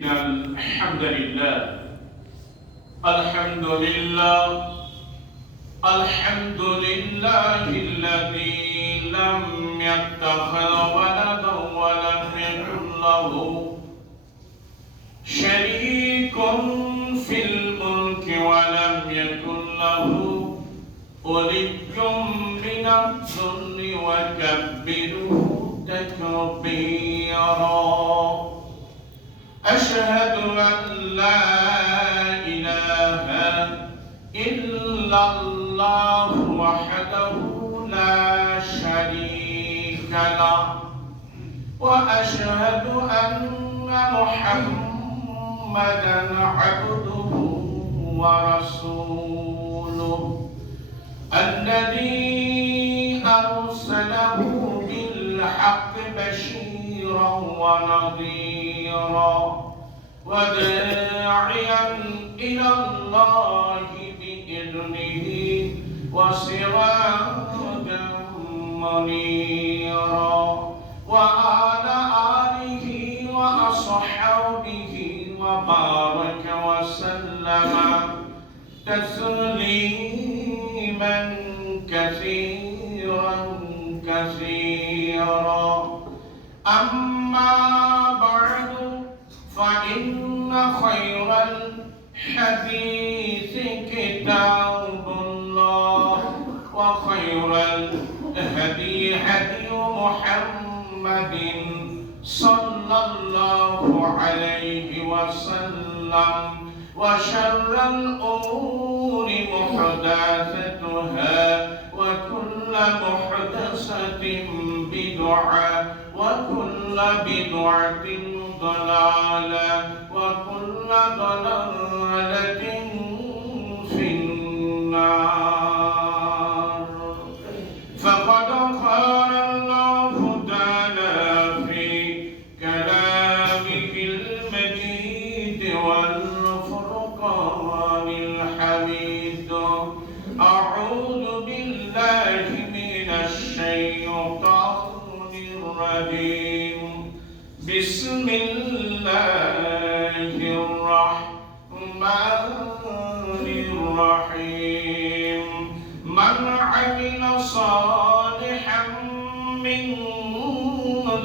الحمد لله الحمد لله الحمد لله الذي لم يتخذ ولدا ولم يكن له شريك في الملك ولم يكن له ولي من الذل وكبره تكبيرا. أشهد أن لا إله إلا الله وحده لا شريك له وأشهد أن محمدا عبده ورسوله الذي أرسله بالحق بشيرا ونذيرا وداعيا إلى الله بإذنه وسراجا منيرا وعلى آله وأصحابه وبارك وسلم تسليما كثيرا كثيرا. أما بعد فإن خير الحديث كتاب الله وخير الهدي هدي محمد صلى الله عليه وسلم وشر الأمور محدثاتها وكل محدثة بدعة وكل بدعة ضلالة وكل ضلالة في النار. فقد قال الله تعالى في كلامه المجيد والفرقان الحميد: أعوذ بالله من الشيطان الرجيم. بسم الله الرحمن الرحيم. من عمل صالحا من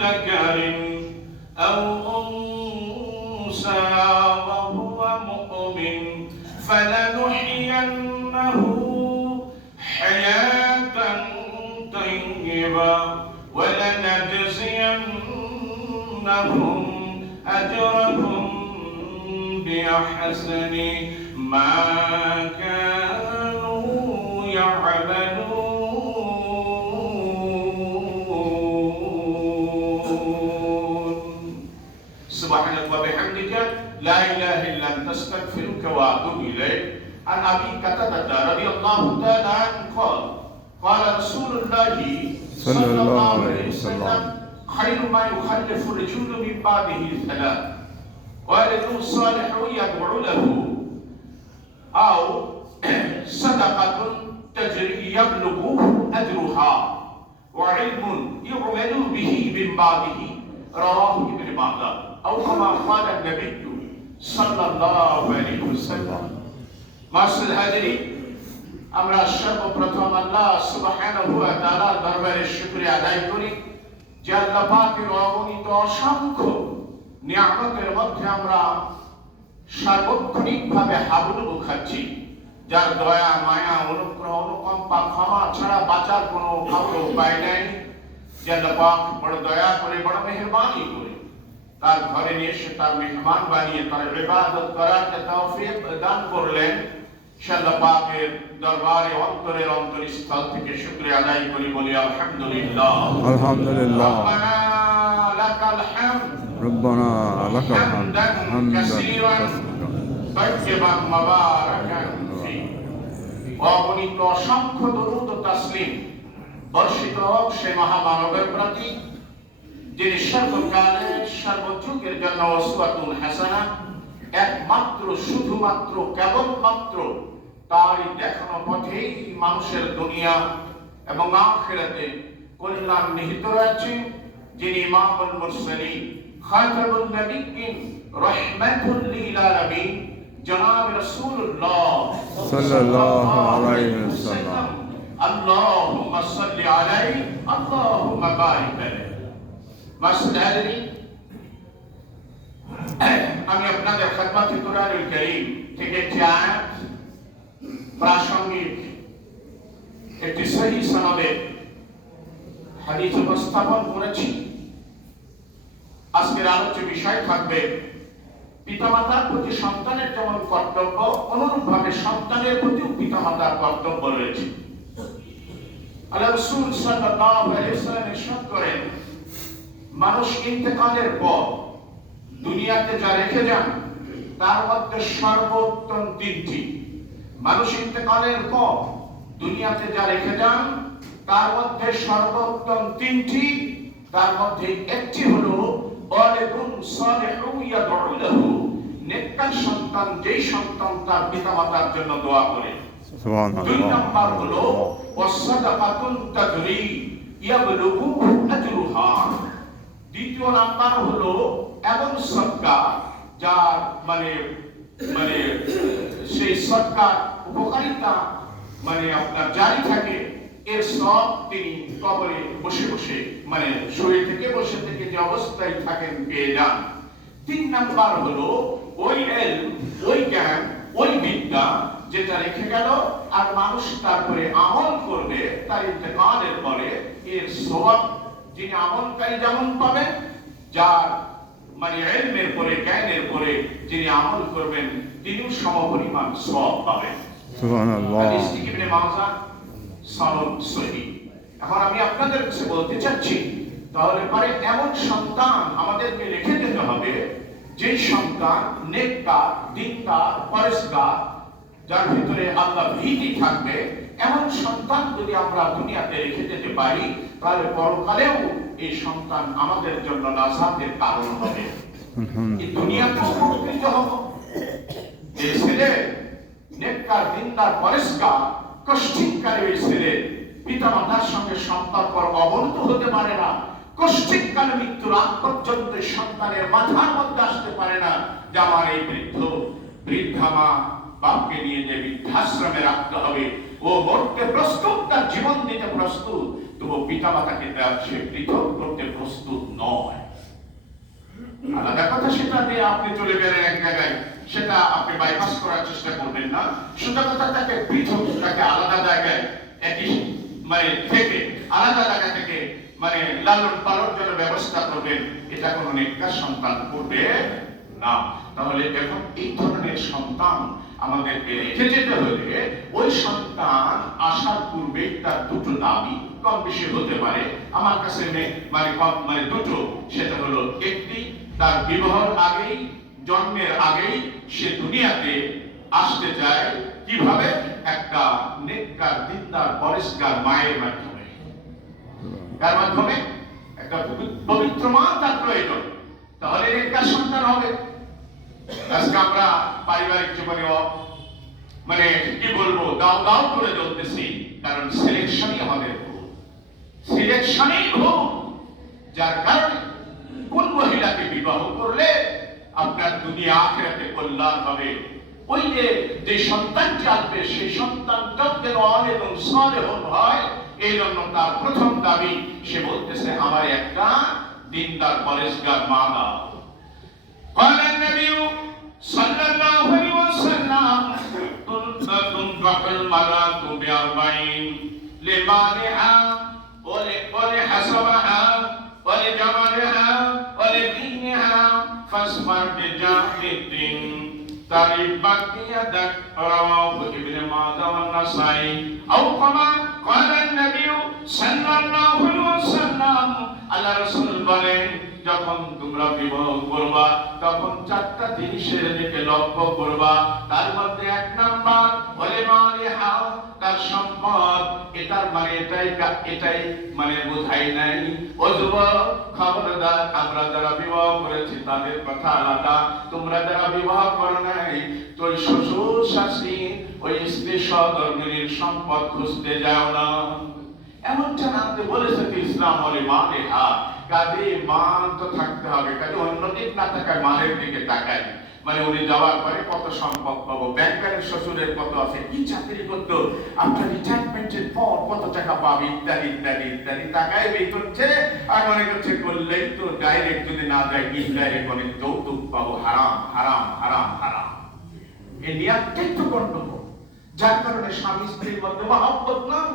ذكر أو أنثى وهو مؤمن فلنحيينه حياة طيبة ولنجزينهم أجرهم بأحسن ما كانوا يعملون. سبحانك وبحمدك لا إله إلا أنت أستغفرك وأتوب إليك. عن أبي قتادة رضي الله تعالى عنه قال قال رسول الله صلى الله عليه وسلم: خير ما يخلف الرجل من بعده ثلاث: ولد صالح يدعو له أو صدقة تجري يبلغ أجرها وعلم يعمل به من بعده. رواه ابن ماجه أو كما قال النبي صلى الله عليه وسلم. মাসুদ হাজিরি, আমরা সর্বপ্রথম আল্লাহ সুবহানাহু ওয়া তাআলার দরবারে শুকরিয়া আদায় করি যে আল্লাহ পাকের অগণিত অসংখ্য নিয়ামতের মধ্যে আমরা সার্বক্ষণিকভাবে হাবুডুবু খাচ্ছি, যার দয়া মায়া অনুগ্রহ অনুকম্পা ক্ষমা ছাড়া বাঁচার কোনো কারো উপায় নেই। যে আল্লাহ পাক বড় দয়া করে বড় মেহেরবানি করে তার ঘরে নিয়ে এসে তার মেহমান বানিয়ে তার ইবাদত করার তৌফিক দান করলেন। আল্লাহ পাকের দরবারে অন্তরের অন্তরস্থল থেকে শুকরিয়া আদায় করি, বলি আলহামদুলিল্লাহ। আলহামদুলিল্লাহ। রব্বানা লাকাল হামদ রব্বানা লাকাল হামদ হামদান কাসীরান তাইয়িবান মুবারাকান ফি। অগণিত অসংখ্য দরুদ ও তাসলিম বর্ষিত হোক সেই মহামানবের প্রতি, যিনি সর্বকালের সর্বযুগের জন্য উসওয়াতুন হাসানা, একমাত্র শুধুমাত্র কেবলমাত্র তারই দেখানো পথেই মানুষের দুনিয়া এবং আখিরাতে কল্যাণ নিহিত রয়েছে। যিনি ইমামুল মুরসালিন খাতামুন নাবিয়্যিন রাহমাতুল লিল আলামিন জনাব রাসূলুল্লাহ সাল্লাল্লাহু আলাইহি ওয়াসাল্লাম। আল্লাহুম্মা সাল্লি আলাইহি আল্লাহুম্মা বারিক আলাইহি। মাসলালি আমি আপনাদের খেদমতে কুরআনুল কারীম থেকে একটি আয়াত প্রাসঙ্গিক একটি সহি সনদে হাদিস উপস্থাপন করেছি। আজকের আলোচ্য বিষয় থাকবে পিতামাতার প্রতি সন্তানের যেমন কর্তব্য, অনুরূপভাবে সন্তানের প্রতিও পিতামাতার কর্তব্য রয়েছে। আল্লাহ রাসূল সাল্লাল্লাহু আলাইহি ওয়াসাল্লাম ইরশাদ করেন, মানুষ ইন্তেকালের পর দুনিয়াতে যা রেখে যান তার মধ্যে সর্বোত্তম তিনটি। মানুষ ইন্তেকালের পর দুনিয়াতে যা রেখে যান তার মধ্যে সর্বোত্তম তিনটি। তার মধ্যে একটি হলো ওয়ালাদুন সালিহুন ইয়াদউ লাহু, নেককার সন্তান, যেই সন্তান তার পিতামাতার জন্য দোয়া করে। দুই নাম্বার হলো ওয়াসাদাকাতুন তাজরি ইয়াবলুগু আজরুহা। দ্বিতীয় নাম্বার হলো এমন সদকা যার মানে সেই সদকার উপকারিতা আপনার জারি থাকে, এর সব তিনি কবরে বসে বসে শুয়ে থেকে বসে থেকে যে অবস্থায় থাকেন পেয়ে যান। তিন নাম্বার হলো ওই ইলম, ওই জ্ঞান, ওই বিদ্যা যেটা রেখে গেল আর মানুষ তারপরে আমল করবে তার ইন্তেকালের পরে, এর সওয়াব যিনি আমলকারী যেমন পাবেন, যার ইলমের পরে, জ্ঞানের পরে যিনি আমল করবেন তিনিও সমপরিমাণ সওয়াব পাবেন। সুবহানাল্লাহ। হাদিসটি ইবনে মাজাহ সনদ সহিহ। এখন আমি আপনাদের কাছে বলতে চাচ্ছি, তাহলে পরে এমন সন্তান আমাদেরকে রেখে যেতে হবে যে সন্তান নেককার, দিনদার, পরেশগার, যার ভিতরে আল্লাহ ভীতি থাকবে। এমন সন্তান যদি আমরা দুনিয়াতে রেখে যেতে পারি তাহলে পরকালেও এই সন্তান আমাদের জন্য নাজাতের কারণ হবে। এই দুনিয়াতেও উপকৃত হব। যে ছেলে নেককার, দিনদার, পরেশগার, কষ্টিকারী ওই ছেলে পিতামাতার সঙ্গে সম্পর্ক অবনত হতে পারে না, কষ্টিকালে মৃত্যুর আগ পর্যন্ত সন্তানের মাথার মধ্যে আসতে পারে না যে আমার এই বৃদ্ধা মা বাপকে নিয়ে যে বৃদ্ধাশ্রমে রাখতে হবে, ও মরতে প্রস্তুত, তার জীবন দিতে প্রস্তুত, তবু পিতামাতাকে সে পৃথক করতে প্রস্তুত নয়। আলাদা কথা, সেটা দিয়ে আপনি চলে গেলেন এক জায়গায়, সেটা আপনি বাইপাস করার চেষ্টা করবেন না। সোজা কথা, তাকে পৃথক, তাকে আলাদা জায়গায় একই থেকে আলাদা জায়গা থেকে লালন পালনের জন্য ব্যবস্থা করবেন। এটা কোনো নেককার সন্তান করবে না। তাহলে দেখুন, এই ধরনের সন্তান আমাদেরকে রেখে যেতে হলে ওই সন্তান আসার পূর্বে তার দুটো দাবি কম বেশি হতে পারে। আমার কাছে দুটো। সেটা হলো, একটি, তার বিবাহের আগেই, জন্মের আগেই সে দুনিয়াতে আসতে চায়। কিভাবে? একটা নেককার, দিনদার, পরেশগার মায়ের মাধ্যমে। কার মাধ্যমে? একটা পবিত্র মা তার প্রয়োজন, তাহলে নেককার সন্তান হবে। আজকে আমরা পারিবারিক জীবনে কি বলবো, দাও দাও করে চলতেছি, কারণ সিলেকশনই আমাদের ভুল, সিলেকশনই ভুল। যার কারণে কোন মহিলাকে বিবাহ করলে আপনার দুনিয়া আখিরাতে কল্যাণ হবে, ওই যে সন্তানটি আসবে সেই সন্তানটা যেন এবং সালেহ হয়, এই জন্য তার প্রথম দাবি সে বলতেছে, আমার একটা দিনদার, পরেশগার মা দাও। قال النبي صلى الله عليه وسلم تنكح المرأة بأربعين لمالها ولحسبها ولجمالها ولدينها فاصبر بذات الدين تربت يدك. رواه ابن ماجه والنسائي. أو كما قال النبي صلى الله عليه وسلم, আল্লাহ রাসূল বলেন, যখন তোমরা বিবাহ করবা তখন চারটা জিনিসের দিকে লক্ষ্য করবা। তার মধ্যে এক নাম্বার বলে মালিহা, তার সম্পদ। এটার এটাই বোঝাই নাই। ও যুবক, খবরদার, আমরা যারা বিবাহ করেছি তাদের কথা আলাদা, তোমরা যারা বিবাহ করো নাই, তো শ্বশুর শাশুড়ি, ওই স্ত্রী সহধর্মিণীর সম্পদ খুঁজতে যাও না। এমনটা নামতে বলেছে ইসলাম বলে মালিহা, কাজে মান তো থাকতে হবে, কাজে অন্যদিক না তাকায় মালের দিকে তাকায়। মানে উনি যাওয়ার পরে কত সম্পদ পাবো, ব্যাংকের শ্বশুরের কত আছে, কি চাকরি করতো, আপনার রিটায়ারমেন্টের পর কত টাকা পাবে, ইত্যাদি ইত্যাদি ইত্যাদি তাকায় বের করছে। আর মনে করছে করলেই তো ডাইরেক্ট যদি না যায় ইনডাইরেক্ট অনেক যৌতুক পাবো, হারাম হারাম হারাম হারাম। এই নিয়াতটাই তো গণ্ডগোল, যার কারণে স্বামী স্ত্রীর মধ্যে মহব্বত নাই,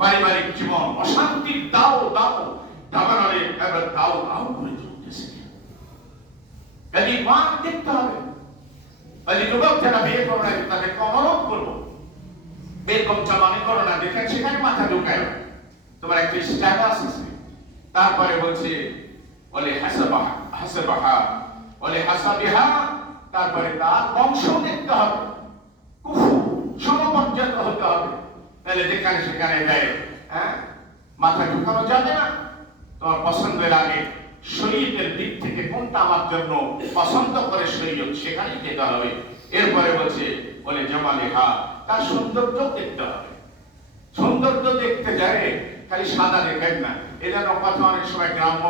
পারিবারিক জীবন অশান্তির দাও দাও দাবানলে এবার দাও দাও করে চলতেছে। কাজে মান দেখতে হবে। কাজে যুবক যারা বিয়ে করো না তাদের কমরত করবো, এরকম চালানি করো না, দেখেন সেখানে মাথা ঢুকায়, তোমার একটা স্ট্যাটাস আছে। তারপরে বলছে বলে হাসাবাহা হাসাবাহা বলে হাসাবিহা, তারপরে তার বংশ দেখতে হবে, সমপর্যায় হতে হবে। তাহলে যেখানে সেখানে দেয়, হ্যাঁ, মাথা ঢুকানো যাবে না। তোমার পছন্দের আগে শরীয়তের দিক থেকে কোনটা আমার জন্য পছন্দ করে শরীয়ত, সেখানেই যেতে হবে। এরপরে বলে জামালিহা, তার সৌন্দর্য দেখতে হবে। সৌন্দর্য দেখতে যায় খালি সাদা দেখেন না। এজন্য কথা অনেক সময় গ্রাম্য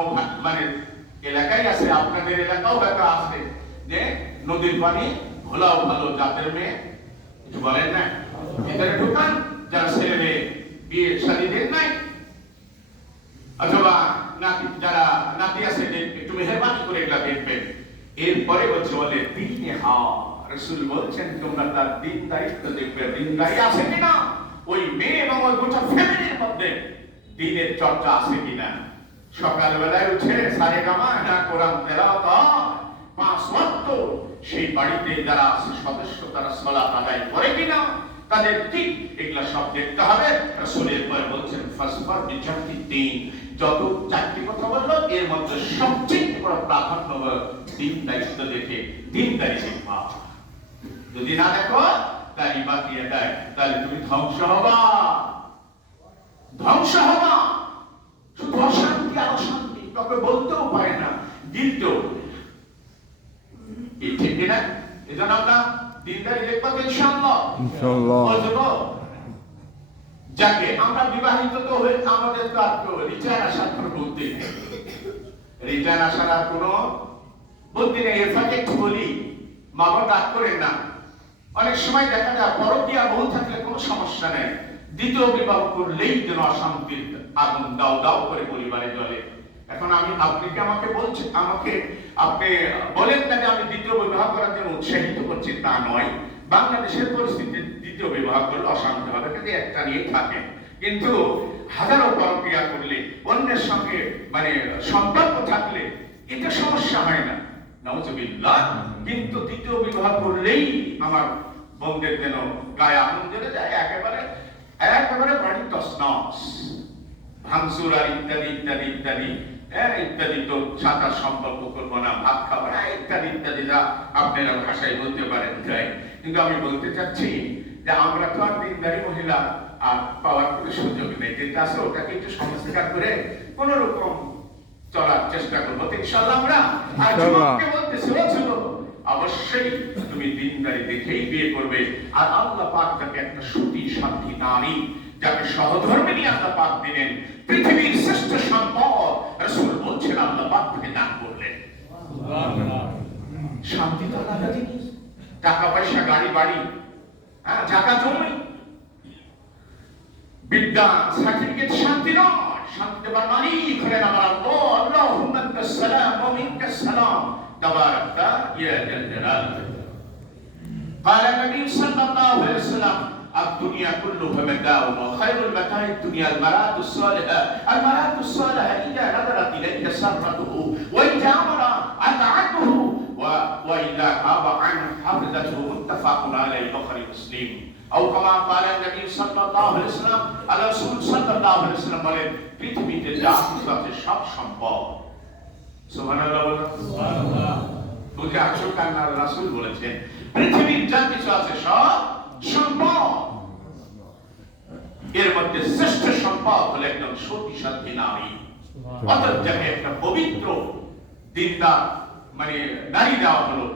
মানে এলাকায় আছে, আপনাদের এলাকাও হয়তো আছে, যে নদীর পানি ঘোলাও ভালো জাতের মেয়ে, কিছু বলেন না, ভিতরে ঢুকান যারা ছেলে মেয়ে বিয়ে শাদী দেন নাই, অথবা নাতি যারা নাতি আছে একটু মেহরবানি করে এটা দেখবেন। এরপরে বলে দিনে হা, রাসূল বলছেন তোমরা তার দিন দায়িত্ব দেখবে, দিন দায়ী আছে কিনা, ওই মেয়ে এবং ওই গোটা ফ্যামিলির মধ্যে দিনের চর্চা আছে কিনা। সকালবেলায় উঠে সারে গামা না কোরআন তেলাওয়াত 5 ওয়াক্ত, সেই বাড়িতে যারা আছে সদস্য তারা সালাত আদায় করে কিনা, তাদের দিক এগুলা সব দেখতে হবে। রাসূলের পরে বলছেন ফাসফার বিজাতি দিন, যত চারটি কথা বললো এর মধ্যে সবচেয়ে বড় প্রাধান্য হলো দিন দায়িত্ব দেখে দিনদারি শিখা। যদি না দেখো দাড়ি বাতিয়ে দেয়, তাহলে তুমি ধ্বংস হবা, ধ্বংস হবা। শুধু অশান্তি আর অশান্তি, কাউকে বলতেও পারে না, দিলতেও এই ঠিক না। এজন্য আমরা দিনদারি দেখবো ইনশাআল্লাহ ইনশাআল্লাহ। যাকে আমরা বিবাহিত তো হয়ে আমাদের তো আর রিটার্ন আসার কোনো বুদ্ধি নেই, রিটার্ন আসার আর কোনো বুদ্ধি নেই। এফেক্ট বলি মা বাবা ডাক করেন না। অনেক সময় দেখা যায় পরকীয়া বহু থাকলে কোনো সমস্যা নেই, দ্বিতীয় বিবাহ করলেই যেন অশান্তির আগুন দাও দাও করে পরিবারে জ্বলে। এখন আপনি কি আমাকে বলছেন, আমাকে আপনি বলেন না যে আমি দ্বিতীয় বিবাহ করার জন্য উৎসাহিত করছি, তা নয়। বাংলাদেশের পরিস্থিতি দ্বিতীয় বিবাহ করলে অশান্তি হবে, কিন্তু একটা নিয়ে থাকেন। কিন্তু হাজারো পরকীয়া করলে অন্যের সঙ্গে মানে সম্পর্ক থাকলে এটা সমস্যা হয় না, নাউজুবিল্লাহ। কিন্তু দ্বিতীয় বিবাহ করলেই আমার বন্ধের যেন গায়ে আগুন জ্বলে যায়, একেবারে একেবারে বাড়ি তছনছ, ভাঙচুর আর ইত্যাদি ইত্যাদি ইত্যাদি ইত্যাদি। তো সাঁতার সম্পর্ক করবো না, ভাত খাবো না, ইত্যাদি ইত্যাদি যা আপনারা ভাষায় বলতে পারেন যায়। কিন্তু আমি বলতে চাচ্ছি যে আমরা তো আর দিনদারি মহিলা আর পাওয়ার কোনো সুযোগ নেই, যেটা আছে ওটাকে একটু সংস্কার করে কোন রকম চলার চেষ্টা করবো ইনশাআল্লাহ আমরা। আর যুবককে বলতেছি, ও যুবক, অবশ্যই তুমি দিনদারি দেখেই বিয়ে করবে। আর আল্লাহ পাক তাকে একটা সতী সাধ্বী নারী, যাকে সহধর্মিণী আল্লাহ পাক দিলেন, পৃথিবীর শ্রেষ্ঠ সম্পদ। রাসূল বলছেন আল্লাহ পাক তাকে দান করলেন। শান্তি তো আলাদা জিনিস, টাকা পয়সা গাড়ি বাড়ি, হ্যাঁ, জায়গা জমি, বিদ্যা সার্টিফিকেট শান্তি নয়। শান্তি দেবার মালিক হলেন আমার আল্লাহ। আল্লাহুম্মা আনতাস সালাম ওয়া মিনকাস সালাম তাবারাকতা ইয়া জাল জালাল। قال النبي صلى الله عليه وسلم الدنيا كلها متاع وخير المتاع الدنيا المرأة الصالحة. المرأة الصالحة إذا نظرت إليك سرته وإذا أمر أطاعته وإذا غاب عنه حفظته. متفق عليه البخاري ومسلم. أو كما قال النبي صلى الله عليه وسلم الرسول صلى الله عليه وسلم বলেন পৃথিবীতে যা কিছু আছে সব সম্পদ। সুবহানাল্লাহ সুবহানাল্লাহ। বুঝে আসো কান্না রাসূল বলেছেন পৃথিবীর যা কিছু আছে সব সম্পদ। এর মধ্যে শ্রেষ্ঠ সম্পদ হলো একজন সতী সাধ্বী নারী, অর্থাৎ যাকে একটা পবিত্র দিনদার মানে নারী দেওয়া হলো,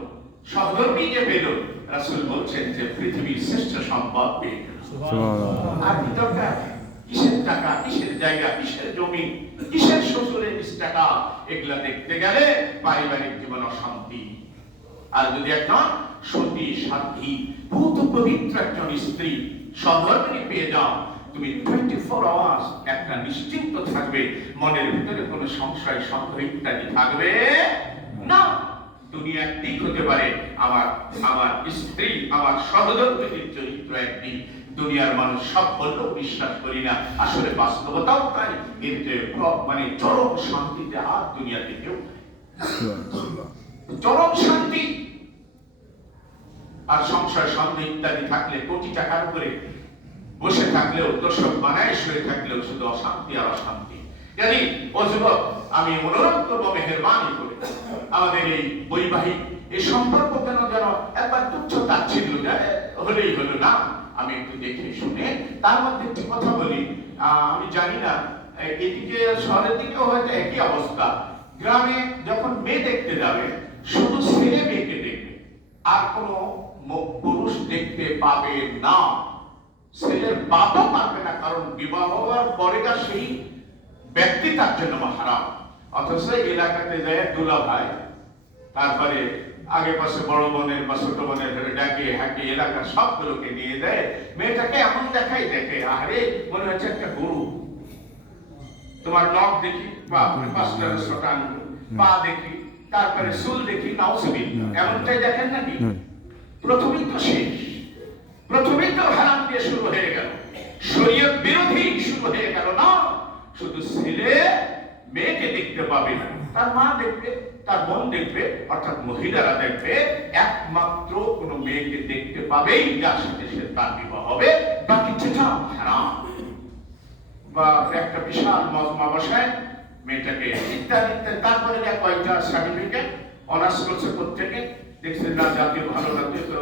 সহধর্মী যে পেল। রাসূল বলছেন যে পৃথিবীর শ্রেষ্ঠ সম্পদ পেয়ে গেল। আর কি দরকার? কিসের টাকা, কিসের জায়গা, কিসের জমি, কিসের শ্বশুরের টাকা, এগুলা দেখতে গেলে পারিবারিক জীবন অশান্তি। আর যদি একজন সতী সাধ্বী ভূত পবিত্র একজন স্ত্রী সধর্মিণী পেয়ে যাও, তুমি 24 আওয়ার্স একটা নিশ্চিন্ত থাকবে, মনের ভিতরে কোনো সংশয় সন্দেহ ইত্যাদি থাকবে না। দুনিয়া ঠিক হতে পারে, আমার স্ত্রী আমার সহধর্মিণীর চরিত্র একদিন, দুনিয়ার মানুষ সব বললেও বিশ্বাস করি না, আসলে বাস্তবতাও তাই। এতে মানে চরম শান্তিতে আর দুনিয়াতে কেউ চরম শান্তি। আর সংশয় সন্দেহ ইত্যাদি থাকলে কোটি টাকার উপরে বসে থাকলেও, দর্শক বানায় শুয়ে থাকলেও শুধু অশান্তি আর অশান্তি। জানি ও যুবক, আমি অনুরোধ করবো মেহেরবানি করে আমাদের এই বৈবাহিক এই সম্পর্ক যেন একবার তুচ্ছ তাচ্ছিল্য হলেই হলো না, আমি একটু দেখে শুনে তার মধ্যে একটি কথা বলি। আমি জানি না এদিকে শহরের দিকেও হয়তো একই অবস্থা। গ্রামে যখন মেয়ে দেখতে যাবে, শুধু ছেলে মেয়েকে দেখবে, আর কোনো পুরুষ দেখতে পাবে না। ছেলের বাবা পারবে না, কারণ বিবাহ হওয়ার পরে সেই ব্যক্তি তার জন্য হারাম। অথচ এলাকাতে যায় দুলা ভাই, তারপরে আগে পাশে বড় বোনের বা ছোট বোনের ডাকে হাঁকে এলাকার সবগুলোকে নিয়ে দেয়। মেয়েটাকে এমন দেখে, আরে মনে হচ্ছে একটা গরু। তোমার নখ দেখি, বা 5টা 6টা আঙ্গুল, পা দেখি, তারপরে চুল দেখি, নাউজুবিল্লাহ, এমনটাই দেখেন নাকি? প্রথমেই তো শেষ, প্রথমেই তো হারাম দিয়ে শুরু হয়ে গেল, শরীয়ত বিরোধী শুরু হয়ে গেল। না, শুধু ছেলে মেয়েকে দেখতে পাবে না, তার মা দেখবে, তার বোন দেখবে, অর্থাৎ মহিলারা দেখবে। একমাত্র কোন মেয়েকে দেখতে পাবেই যার সাথে সে তার বিবাহ হবে, বাকি যেটা হারাম। বা একটা বিশাল মজমা বসায় মেয়েটাকে ইত্যাদি ইত্যাদি, তারপরে কয়েকটা সার্টিফিকেট, অনার্স করছে প্রত্যেকে, দেখছেন না জাতীয় ভালো লাগছে তো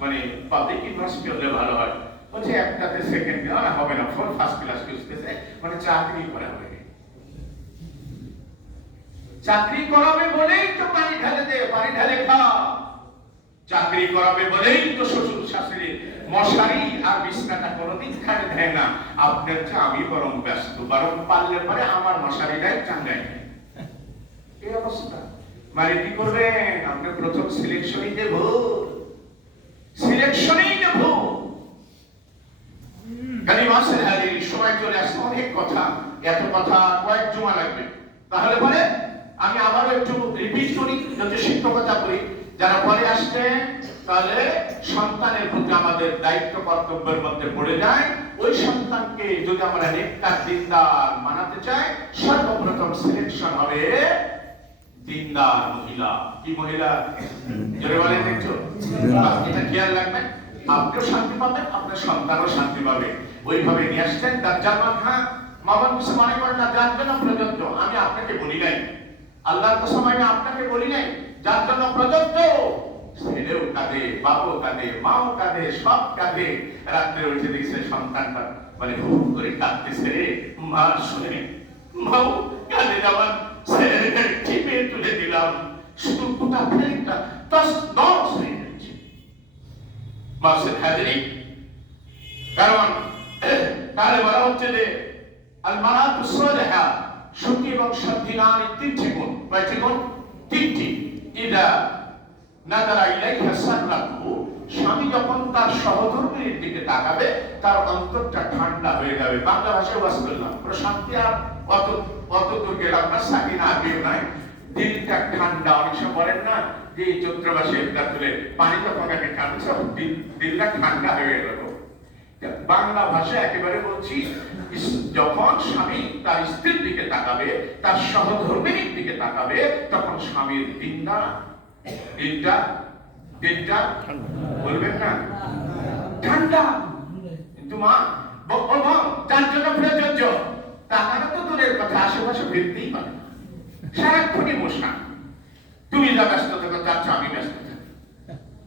মানে পাবলিক ইউনিভার্সিটি হলে ভালো হয়, বলছে একটাতে সেকেন্ড হবে না, ফার্স্ট ক্লাস খুঁজতেছে, মানে চাকরি করা হবে। চাকরি করাবে বলেই তো পানি ঢালে দে, পানি ঢালে খা। চাকরি করাবে বলেই তো শ্বশুর শাশুড়ি মশারি আর বিছনাটা কোনোদিন খাটে দেয় না। আপনার চেয়ে আমি বরং ব্যস্ত, বরং পারলে পরে আমার মশারিটাই চাঙ্গাই। এই অবস্থা মানে কি করবেন? আপনার প্রথম সিলেকশনই দেব, সিলেকশনই দেব। গালি মাসের হাজির সময় চলে আসছে, অনেক কথা, এত কথা কয়েক জমা লাগবে। তাহলে পরে আমি আবারও একটু রিপিট করি, যাতে শিক্ষকতা করি। যারা পরে আসছেন, তাহলে সন্তানের প্রতি আমাদের দায়িত্ব কর্তব্যের মধ্যে পড়ে যায়। ওই সন্তানকে যদি আমরা নেককার দিনদার বানাতে চাই, সর্বপ্রথম সিলেকশন হবে দিনদার মহিলা। কি মহিলা? জোরে বলেন একটু, এটা খেয়াল রাখবেন। আপনিও শান্তি পাবেন, আপনার সন্তানও শান্তি পাবে। ওইভাবে নিয়ে আসছেন। দাজ্জাল মাথা মামন কিছু মনে করেন না, যার জন্য প্রযোজ্য। আমি আপনাকে বলি নাই, আল্লাহর কসম আমি আপনাকে বলি নাই, যার জন্য প্রযোজ্য। ছেলেও কাঁদে, বাপও কাঁদে, মাও কাঁদে, সব কাঁদে। রাত্রে উঠে দেখছে সন্তানটা মানে হুট করে কাঁদতেছে, রে মা শুনে, মাও কাঁদে, যাবার ছেলেদের টিপে তুলে দিলাম, শুধু গোটা ফেলিটা তছনছ হয়ে যাচ্ছে। মাসের হাজিরি, কারণ তাহলে বলা হচ্ছে যে আল মারাতুস সালিহা, সতী এবং সাধ্বী নারী 3টি গুণ। কয়টি গুণ? 3টি। ইদা নাযারা ইলাইহা সাররাতহু, স্বামী যখন তার সহধর্মিণীর দিকে তাকাবে, তার অন্তরটা ঠান্ডা হয়ে যাবে। বাংলা ভাষায় ওয়াজ করলাম, প্রশান্তি আর অত দূর গেলাম না, সাকিনা আবিও নাই, দিলটা ঠান্ডা। অনেক সময় বলেন না যে চৈত্র মাসে তুলে পানি যখন আমি টানছি, দিলটা ঠান্ডা হয়ে গেল। বাংলা ভাষা একেবারে বলছি, যখন স্বামী তার স্ত্রীর দিকে তাকাবে, তার সহধর্মিণীর দিকে তাকাবে, তখন স্বামীর দিনটা বলবেন না ঠান্ডা। কিন্তু মা তার জন্য প্রযোজ্য, তাকানো তো দূরের কথা, আশেপাশে ফিরতেই পারে না, সারাক্ষণই বসা। তুমি যা ব্যস্ত থাকো, তার চেয়ে আমি ব্যস্ত থাকি,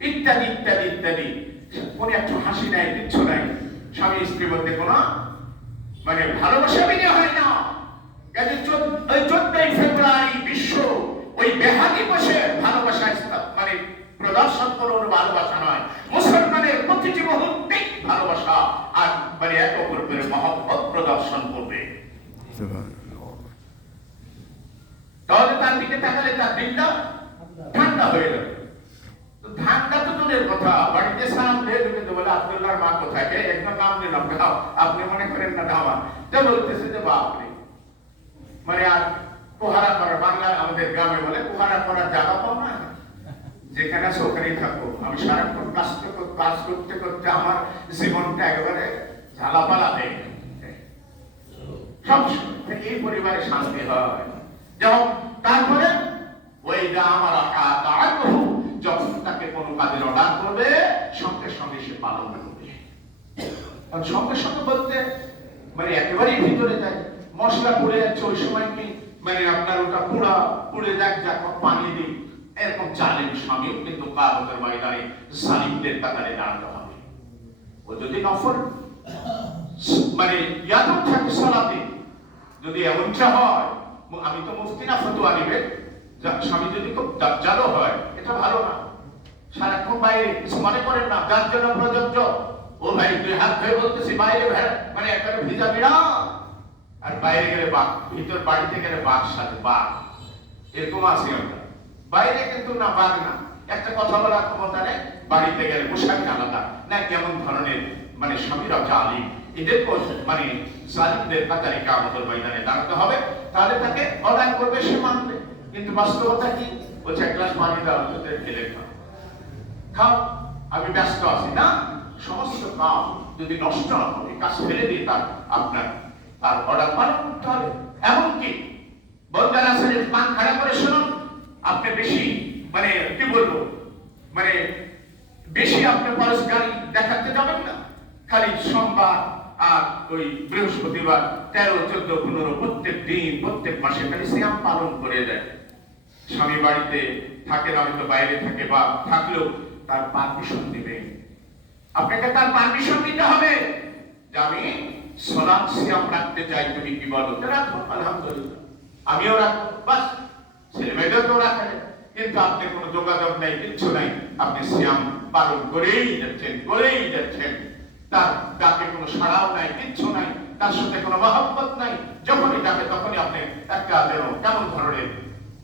ইত্যাদি ইত্যাদি ইত্যাদি। কোনো একটু হাসি নাই, কিচ্ছু নাই। স্বামী স্ত্রীর মধ্যে কোনো মানে ভালোবাসা বিনিয়োগ হয় না। 14ই ফেব্রুয়ারি বিশ্ব ওই বেহাগি বসে ভালোবাসা মানে প্রদর্শন করুন, ভালোবাসা নয়। মুসলমান জীবনের প্রতিটি মুহূর্তে ভালোবাসা আর মানে এক অপরের মহব্বত প্রদর্শন করবে। তাহলে তার দিকে তাকালে তার দিনটা ঠান্ডা হয়ে যাবে। তো ঠান্ডা তো দূরের কথা, বাড়িতে সালাম দিয়ে ঢুকে বলে আব্দুল্লাহর মা কোথায়, একদম নাম দিলাম গাও, আপনি মনে করেন না ধামা, তো বলতেছে যে বাপরে, মানে আর পোহারা করা, বাংলা আমাদের গ্রামে বলে পোহারা করার জায়গা পাও না, যেখানে আছে ওখানেই থাকবো। আমি সারাক্ষণ কাজ করতে করতে আমার জীবনটা একেবারে ঝালাপালা হয়ে গেছে। সবসময় থেকে এই পরিবারে শান্তি হয়। যেমন তারপরে ওই যা আমার যখন তাকে কোনো কাজের অর্ডার করবে সঙ্গে সঙ্গে সে পালন করবে। সঙ্গে সঙ্গে বলতে মানে একেবারেই ভিতরে যায়, মশলা পুড়ে যাচ্ছে ওই সময় কি মানে আপনার ওটা পুড়ে যাক পানি দিই, এরকম জালেম স্বামীও কিন্তু কারণের ময়দানে জালিমদের কাতারে দাঁড়াতে হবে। ও যদি নফল মানে ইয়াদব থাকে সালাতে, যদি এমনটা হয়, আমি তো মুফতি না ফতোয়া দিবে, স্বামী যদি খুব দাজ্জালও হয় এটা ভালো না, সারাক্ষণ বাইরে কিছু মনে করেন না, যার জন্য প্রযোজ্য। ও ভাই তুই হাত ধরে বলতেছি বাইরে মানে একেবারে ভিজা বিড়া, আর বাইরে গেলে বাঘ, ভিতর বাড়িতে গেলে বাঘ সাথে বাঘ, এরকম আছে আমরা। বাইরে কিন্তু না বাঘ না, একটা কথা বলার ক্ষমতা নেই, বাড়িতে গেলে পোশাক আলাদা না, কেমন ধরনের মানে স্বামীরা জালিম, এদের মানে জালিমদের কাতারে কিয়ামতের ময়দানে দাঁড়াতে হবে। তাহলে তাকে অর্ডার করবে, সে মানবে। কিন্তু বাস্তবতা কি? বলছে এক গ্লাস পানি দাও, ঢেলে খাও, আমি ব্যস্ত আছি না। সমস্ত কাজ যদি নষ্ট না হবে, কাজ ফেলে দিয়ে আপনার তার অর্ডার পালন করতে হবে। এমনকি বলদার আসলে কান খাড়া করে শুনুন, আপনি বেশি মানে কি বলবো মানে বেশি আপনি পরস্কারী দেখাতে যাবেন না। খালি সোমবার আর ওই বৃহস্পতিবার 13, 14, 15 প্রত্যেক দিন প্রত্যেক মাসে খালি সিয়াম পালন করে দেয়। স্বামী বাড়িতে থাকে না, হয়তো বাইরে থাকে, বা থাকলেও তার পারমিশন দিবে। আপনাকে তার পারমিশন দিতে হবে যে আমি সালাত সিয়াম রাখতে চাই, তুমি কি বলো? রাখো, আলহামদুলিল্লাহ, আমিও রাখবো, বাস। ছেলে মেয়েদেরকেও রাখেন, কিন্তু আপনি কোনো যোগাযোগ নাই, কিচ্ছু নাই, আপনি সিয়াম পালন করেই যাচ্ছেন, তার ডাকে কোনো সাড়াও নাই, কিচ্ছু নাই, তার সাথে কোনো মহব্বত নাই। যখনই ডাকে তখনই আপনি একটা যেন কেমন ধরনের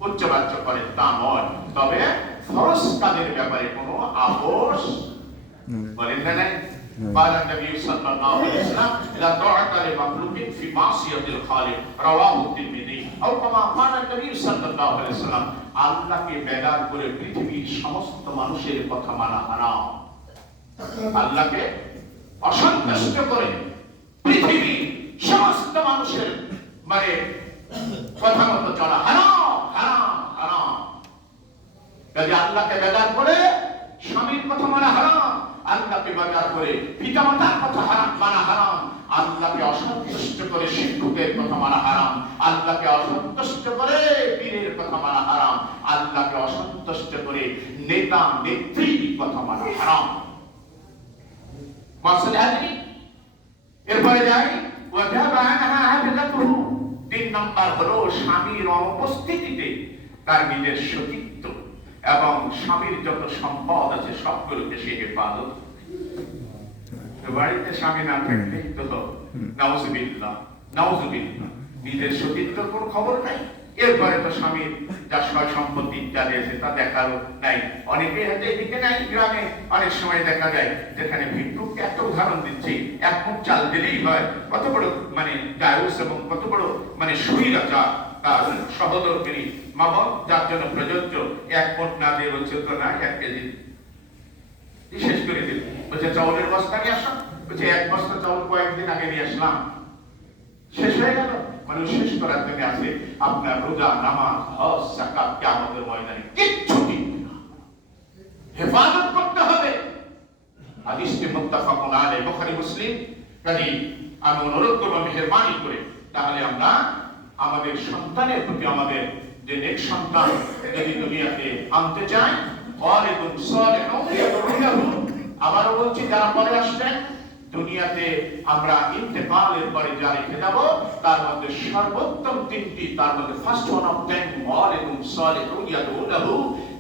উচ্চবাচ্য করেন, তা নয়। তবে ফরজ কাজের ব্যাপারে কোনো আপোষ বলেন না নাই। قال النبي صلى الله عليه وسلم لا طاعة لمخلوق في معصية الخالق رواه الترمذي أو كما قال النبي صلى الله عليه وسلم আল্লাহকে বেদার করে পৃথিবীর সমস্ত মানুষের কথা মানা হারাম। আল্লাহকে অসন্তুষ্ট করে পৃথিবীর সমস্ত মানুষের মানে কথা মতো চলা হারাম, হারাম, হারাম। যদি আল্লাহকে বেদার করে স্বামীর কথা মানা হারাম, আল্লাহকে বেদার করে পিতামাতার কথা মানা হারাম, আল্লাহকে অসন্তুষ্ট করে শিক্ষকের কথা মানা হারাম, আল্লাহকে অসন্তুষ্ট করে পীরের কথা মানা হারাম, আল্লাহকে অসন্তুষ্ট করে নেতা নেত্রীর কথা মানা হারাম। এরপরে যাই, 3 নম্বর হলো স্বামীর অনুপস্থিতিতে তার নিজের সতীত্ব এবং স্বামীর যত সম্পদ আছে সবগুলোকে সে হেফাজত। বাড়িতে স্বামী না থাকলেই তো নাউজুবিল্লাহ, নিজের সতীত্বের কোনো খবর নাই। এরপরে তো স্বামীর যা সয় সম্পত্তি ইত্যাদি আছে তা দেখারও নাই। অনেকেই হয়তো এদিকে নাই, গ্রামে অনেক সময় দেখা যায় যেখানে ভিক্ষুককে একটা উদাহরণ দিচ্ছি, 1 মুঠ চাল দিলেই হয় কত বড় মানে দায়ুস এবং কত বড় মানে সুইরাচার তার সহদরকারী মামা, যার জন্য প্রযোজ্য 1 মুঠ না দিয়ে বলছে তো না 1 কেজি শেষ করে দিল। বলছে চাউলের বস্তা নিয়ে আসলাম, বলছে 1 বস্তা চাউল কয়েকদিন আগে নিয়ে আসলাম, শেষ হয়ে গেল। মানুষ শেষ করার জন্য আছে আপনার রোজা, নামাজ, হজ, যাকাত, কিয়ামতের ময়দানে কিচ্ছু টিকবে না, হেফাজত করতে হবে। হাদিসটি মুত্তাফাকুন আলাইহি, বুখারী মুসলিম। কাজী আমি অনুরোধ করব মেহেরবানি করে তাহলে আমরা আমাদের সন্তানের প্রতি, আমাদের যে নেক সন্তান যদি দুনিয়াতে আনতে চাই, ওয়ালিদুন সালিহুন ইয়াদউহু। আবারও বলছি, যারা পরে আসবেন দুনিয়াতে আমরা ইন্তেকালের পরে যা রেখে যাব তার মধ্যে সর্বোত্তম 3টি, তার মধ্যে ফার্স্ট ওয়ান অফ দেম ওয়ালিদুন সালিহুন ইয়াদউহু,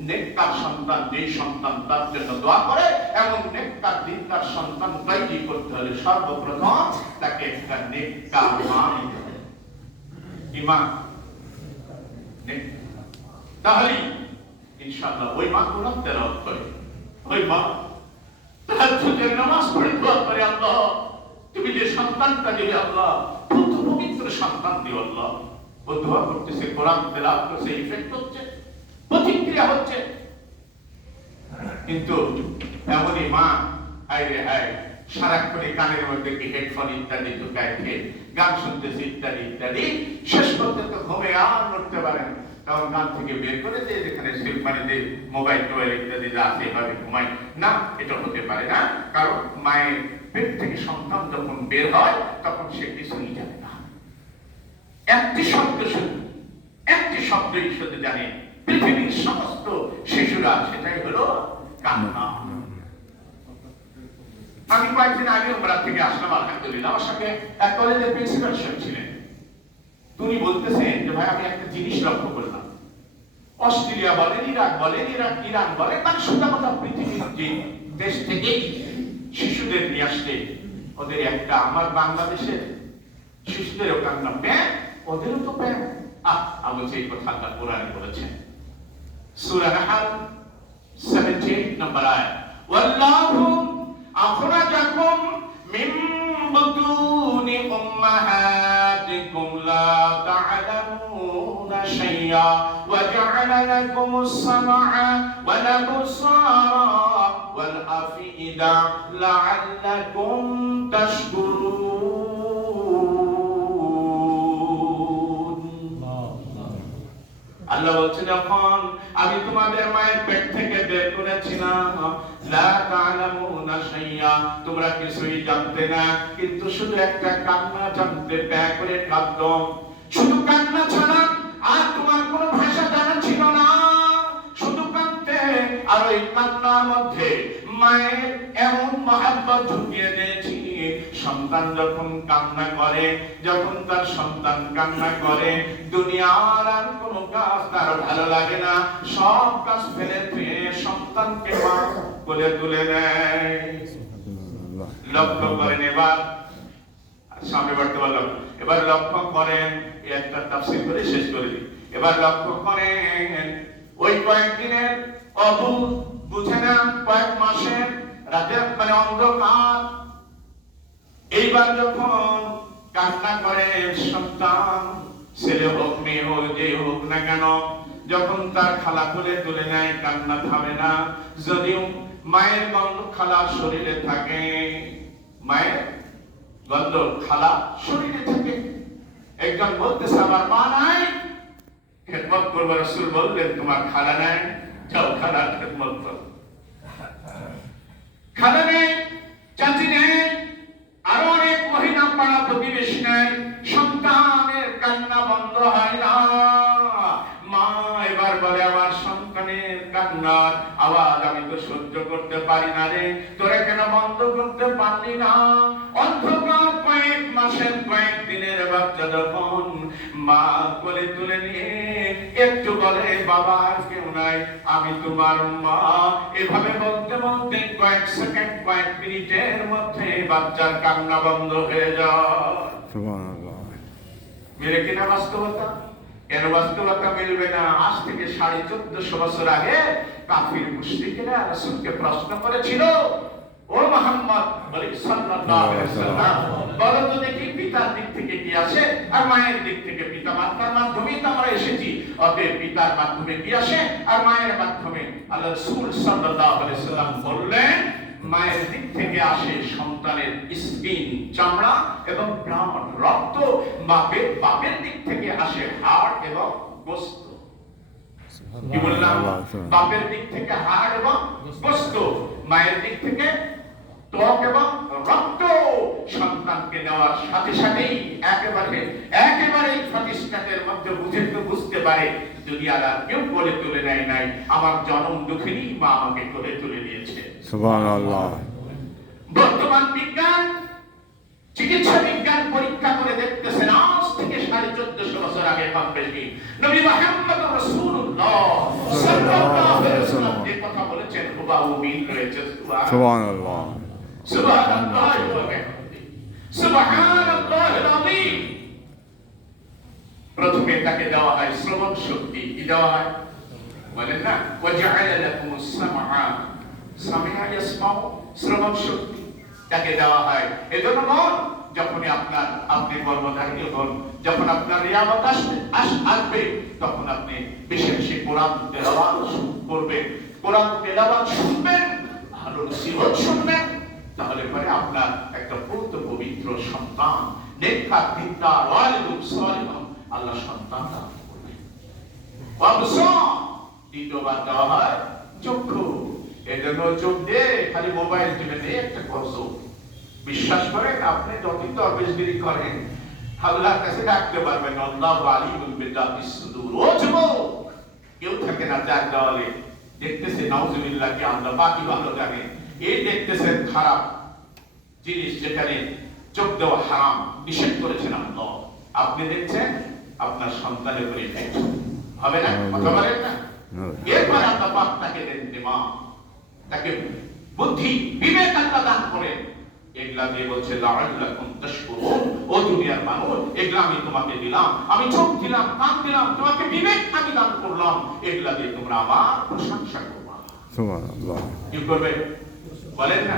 নেককার সন্তান, যেই সন্তান তার জন্য দোয়া করে, এবং নেককার দিনদার সন্তান তৈরি করতে হলে সর্বপ্রথম তাকে একটা নেককার মা দিতে হবে। ইমান তাহলে ইনশাআল্লাহ ওই মা কোরআন তেলাওয়াত করে, ওই মা তাহাজ্জুদের নামাজ পড়ে দোয়া করে, আল্লাহ তুমি যে সন্তানটা দিবে আল্লাহ, পুত্র পবিত্র সন্তান দিও আল্লাহ। ও দোয়া করতেছে, কোরআন তেলাওয়াত করছে, ইফেক্ট হচ্ছে, প্রতিক্রিয়া হচ্ছে। কিন্তু এমনই মা, হায় রে হায়, সারাক্ষণ কানের মধ্যে কি হেডফোন ইত্যাদি ঢুকায় গান শুনতেছে ইত্যাদি ইত্যাদি, শেষ পর্যন্ত ঘুমে আর নড়তে পারেন, তখন গান থেকে বের করে দিয়ে যেখানে শিল্পানিতে মোবাইল টোবাইল ইত্যাদি যা আছে এভাবে ঘুমায় না। এটা হতে পারে না, কারণ মায়ের পেট থেকে সন্তান যখন বের হয় তখন সে কিছুই জানে না। একটি শব্দ শুধু, একটি শব্দই শুধু জানে পৃথিবীর সমস্ত শিশুরা, সেটাই হলো কান্না। আমি কয়েকদিন আগে উমরা থেকে আসলাম, আলহামদুলিল্লাহ। আমার সঙ্গে এক কলেজের প্রিন্সিপাল সাহেব ছিলেন। তিনি বলতেছেন যে ভাই, আমি একটা জিনিস লক্ষ্য করলাম, অস্ট্রেলিয়া বলেন, ইরাক বলেন, ইরান বলেন, মানে সোজা কথা পৃথিবীর যে দেশ থেকেই শিশুদের নিয়ে আসছে, ওদের একটা, আমার বাংলাদেশের শিশুদেরও কান্না প্যান, ওদেরও তো প্যান। আমি এই কথা আল্লাহ কোরআনে বলেছেন, সূরা নাহল 78 নম্বর আয়াত, ওয়াল্লাহু আখরাজাকুম মিন বুতুনি উম্মাহাতিকুম লা তা'লামুনা শাইআ ওয়া জা'আলা লাকুমুস সামআ ওয়াল আবসারা ওয়াল আফইদা লা'আল্লাকুম তাশকুরুন। আল্লাহ বলছেন, যখন আমি তোমাদের মায়ের পেট থেকে বের করেছিলাম, লা তা'লামুনা শাইআ, তোমরা কিছুই জানতে না, কিন্তু শুধু একটা কান্না জানতে, ব্যয় করে কাঁদতো, শুধু কান্না ছাড়া আর তোমার কোনো ভাষা জানা ছিল না, শুধু কাঁদতে। আর ওই কান্নার মধ্যে মায়ের এমন মহব্বত ঢুকিয়ে দিয়েছি, সন্তান যখন কান্না করে, যখন তার সন্তান কান্না করে, দুনিয়ার আর কোনো কাজ তার ভালো লাগে না, সব কাজ ফেলে দিয়ে সন্তানকে মা কোলে তুলে নেয়। লক্ষ্য করেন, এবার সামনে বাড়তে পারলাম, এবার লক্ষ্য করেন, একটা তাফসীর করে শেষ করে দিই। এবার লক্ষ্য করেন, ওই কয়েকদিনের অভূত, বুঝে না, কয়েক মাসের রাতের মানে অন্ধকার, এইবার যখন কান্না করে সন্তান, ছেলে হোক মেয়ে হোক, যে হোক না কেন, যখন তার খালা কোলে তুলে নেয়, কান্না থামে না। যদিও মায়ের গন্ধ খালার শরীরে থাকে, মায়ের গন্ধ খালা শরীরে থাকে। একজন বলতেছে, আমার মা নাই, খেদমত করবো। রাসূল বললেন, তোমার খালা নাই, যাও খালার খেদমত করো। খালা নেই, চাচি নেই, আরো অনেক মহিলা পাড়া প্রতিবেশী নেই, সন্তানের কান্না বন্ধ হয় না। মা এবার বলে, আমার সন্তানের কান্নার আওয়াজ আমি তো সহ্য করতে পারি না রে, তোরা কেন বন্ধ করতে পারলি না? অন্ধকার কয়েক মাসের কয়েক দিনের বাচ্চা যখন মা কোলে তুলে নিয়ে একটু বলে, বাবা আর কেউ নাই, আমি তোমার মা, এভাবে বলতে বলতে কয়েক সেকেন্ড, কয়েক মিনিটের মধ্যে বাচ্চার কান্না বন্ধ হয়ে যায়। সুবহানাল্লাহ। মেরে কিনা বাস্তবতা? কেন বাস্তবতা মিলবে না? আজ থেকে 1450 বছর আগে কাফির মুশরিকেরা রাসূলকে প্রশ্ন করেছিল, ও মুহাম্মদ সাল্লাল্লাহু আলাইহি ওয়াসাল্লাম, বলো তো দেখি পিতার দিক থেকে কি আসে আর মায়ের দিক থেকে? পিতা মাতার মাধ্যমেই তো আমরা এসেছি, অতএব পিতার মাধ্যমে কি আসে আর মায়ের মাধ্যমে? আল্লাহ রাসূল সাল্লাল্লাহু আলাইহি ওয়াসাল্লাম বললেন, মায়ের দিক থেকে আসে সন্তানের স্কিন, চামড়া এবং ব্লাড, রক্ত। বাপের দিক থেকে আসে হাড় এবং গোশত। কি বললাম? বাপের দিক থেকে হাড় এবং গোশত, মায়ের দিক থেকে ত্বক এবং রক্ত। সন্তানকে নেওয়ার সাথে সাথেই একেবারে ফাটিস্টাটের মধ্যে বুঝতে পারে, দুনিয়ার আর কেউ কোলে তুলে নেয় নাই, আমার জনম দুঃখিনী মা আমাকে কোলে তুলে নিয়েছে। সুবহানাল্লাহ। বর্তমান বিজ্ঞান, চিকিৎসা বিজ্ঞান পরীক্ষা করে দেখতেছেন, আজ থেকে 1450 বছর আগে কম বেশি নবী মুহাম্মদ রাসূলুল্লাহ সাল্লাল্লাহু আলাইহি ওয়াসাল্লাম যে কথা বলেছেন হুবহু মিল রয়েছে। সুবহানাল্লাহ। সুবহানাল্লাহ ওয়া বিহামদিহি সুবহানাল্লাহিল আযীম। প্রথমে তাকে দেওয়া হয় শ্রবণ শক্তি। কি দেওয়া হয় বলেন না, ওয়াজআলা লাকুমুস সামআ, সামিআ ইয়াসমাউ, শ্রবণ শক্তি তাকে দেওয়া হয়। এজন্য মন যখনই আপনি কর্মধারী হন, যখন আপনার নিয়ামত আসবে, তখন আপনি বেশি বেশি কোরআন তেলাওয়াত করবেন, কোরআন তেলাওয়াত শুনবেন, ভালো নসিহত শুনবেন, তাহলে পরে আপনার একটা পূর্ণ পবিত্র সন্তান নেককার দিনদার ওয়ালিদুন সালিহুন আল্লাহ সন্তান দান করবেন। দ্বিতীয়বার দেওয়া হয় চক্ষু। এজন্য চোখ দিয়ে খালি মোবাইল টিপে নিয়ে একটা গজব। বিশ্বাস করেন, আপনি যতই দরবেশগিরি করেন আল্লাহর কাছে ডাকতে পারবেন আল্লাহু আলিমুল বিযাতিস সুদূর। ও যুবক, কেউ থাকে না যার দেওয়ালে দেখতেছে নাউজুবিল্লাহ কি আল্লাহ বাকি ভালো জানে, এই দেখতেছেন খারাপ জিনিস যেখানে চোখ দেওয়া হারাম, নিষেধ করেছেন আল্লাহ, আপনি দেখছেন আপনার সন্তানের উপরে ইফেক্ট হবে না, কথা বলেন না। এরপর আল্লাহ পাক তাকে দেন দিমাগ, তাকে বুদ্ধি বিবেক আল্লাহ দান করেন। এগুলা দিয়ে বলছে লাআল্লাকুম তাশকুরুন, ও দুনিয়ার মানুষ, এগুলা আমি তোমাকে দিলাম, আমি চোখ দিলাম, কান দিলাম, তোমাকে বিবেক আমি দান করলাম, এগুলা দিয়ে তোমরা আমার প্রশংসা করবা। সুবহানাল্লাহ। কি করবে বলেন না।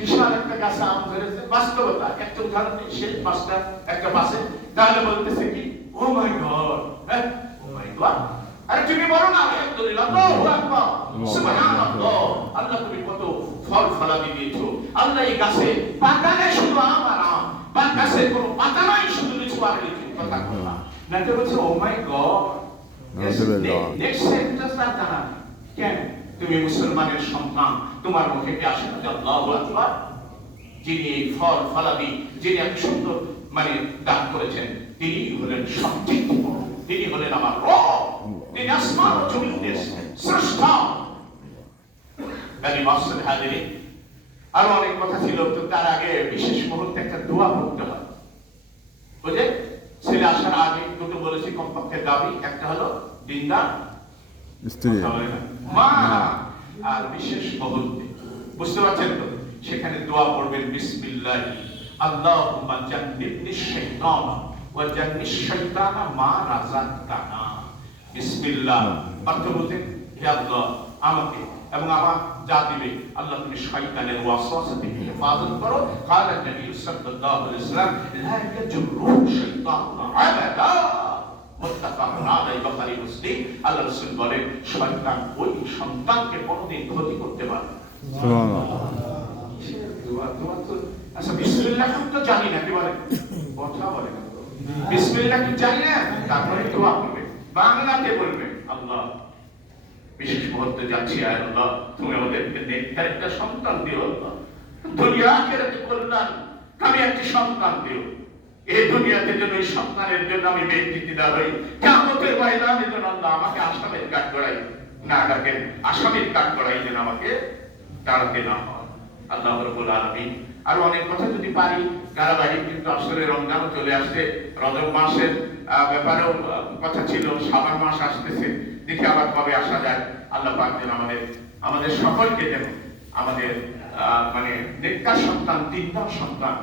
বিশাল একটা গাছে আম ধরেছে, বাস্তবতা একটা উদাহরণ দিই, শেষ পাঁচটা একটা পাশে, তাহলে বলতেছে কি ও মাই গড, হ্যাঁ ও মাই গড, আরে তুমি বলো না আলহামদুলিল্লাহ, আল্লাহু আকবার, সুবহানাল্লাহ, আল্লাহ তুমি কত ফল ফলাদি দিয়েছো, আল্লাহ এই গাছে বাগানে শুধু আম আর আম, গাছে কোনো পাতা নাই, শুধু লিচু আর লিচু, কথা বলা না। তো বলছে ও মাই গড, নেক্সট সেন্টেন্স না জানা কেন, তুমি মুসলমানের সন্তান, তোমার মুখে কি আসে না যে আল্লাহু আকবার? যিনি এই ফল ফলাদি, যিনি এক সুন্দর দান করেছেন, তিনি হলেন সবচেয়ে বড়, তিনি হলেন আমার রব, তিনি আসমান ও জমিনের স্রষ্টা। কাজী মাসুদ হাজিরি, আরো অনেক কথা ছিল, তো তার আগে বিশেষ মুহূর্তে একটা দোয়া করতে হয়। বুঝলে, ছেলে আসার আগে দুটো বলেছি কমপক্ষে দাবি, একটা হলো দিনদার স্ত্রী, মা, আর বিশেষ মুহূর্তে বুঝতে পারছেন তো, সেখানে দোয়া পড়বেন বিসমিল্লাহ আল্লাহুম্মা জান্নিবনি শাইতান ওয়া জান্নিশ শাইতানা মা রাযাকতানা। বিসমিল্লাহ অর্থ বলতেন, হে আল্লাহ আমাকে এবং আমার জাতিকে আল্লাহ তুমি শয়তানের ওয়াসওয়াসা থেকে হেফাজত করো। কালা নবী সাল্লাল্লাহু আলাইহি ওয়াসাল্লাম লা ইয়াজুরু শাইতানু আবাদা, মুত্তাফাকুন আলাইহি বুখারী মুসলিম। আল্লাহ রাসূল বলেন শয়তান ওই সন্তানকে কোনোদিন ক্ষতি করতে পারে না। সুবহানাল্লাহ। দোয়া তো আচ্ছা, বিসমিল্লাহ তো জানি না, কি বলে কথা বলে না, বিসমিল্লাহ কি জানি না, তারপরে দোয়া করবে, বাংলাতে বলবে আল্লাহ বিশেষ মুহূর্তে যাচ্ছি, আয় আল্লাহ তুমি আমাদেরকে নেককার একটা সন্তান দিও, আল্লাহ দুনিয়া আখিরাতে কল্যাণ আমি একটি সন্তান দিও, এই দুনিয়াতে যেন এই সন্তানের জন্য আমি ব্যক্তিত্ব না হই, কিয়ামতের ময়দানে যেন আল্লাহ আমাকে আসামের কাঠ গড়াই না ডাকেন, আসামের কাঠ গড়াই যেন আমাকে দাঁড়াতে না হয়। আল্লাহ রাব্বুল আলামিন। আর অনেক কথা যদি পারি ধারাবাহিক, কিন্তু আসলে রমজানও চলে আসছে, রজব মাসের ব্যাপারেও কথা ছিল, শাবান মাস আসতেছে, দেখি আবার কবে আসা যায়। আল্লাহ পাক যেন আমাদের সকলকে যেন আমাদের নেককার সন্তান, দিনদার সন্তান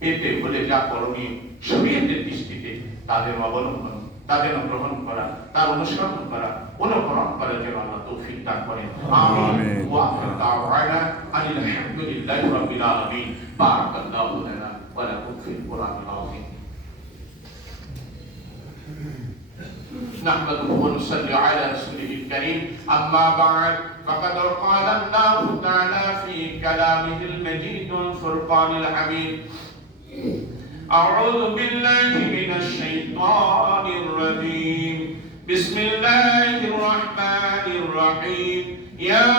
পেতে হলে যা করণীয় শরীয়তের দৃষ্টিতে তাদের অবলম্বন, তাদের গ্রহণ করা, তার অনুসরণ করা, অনুকরণ করার জন্য আল্লাহ তৌফিক দান করেন। আমিন। ওয়া আখিরু দাওয়ানা আলহামদুলিল্লাহি রাব্বিল আলামিন। বারাকাল্লাহু লানা ওয়া লাকুম ফিল কুরআনিল আযীম। نحمده ونصلي على رسوله الكريم. أما بعد فقد قال الله تعالى في كلامه المجيد والفرقان الحميد: أعوذ بالله من الشيطان الرجيم. بسم الله الرحمن الرحيم. يا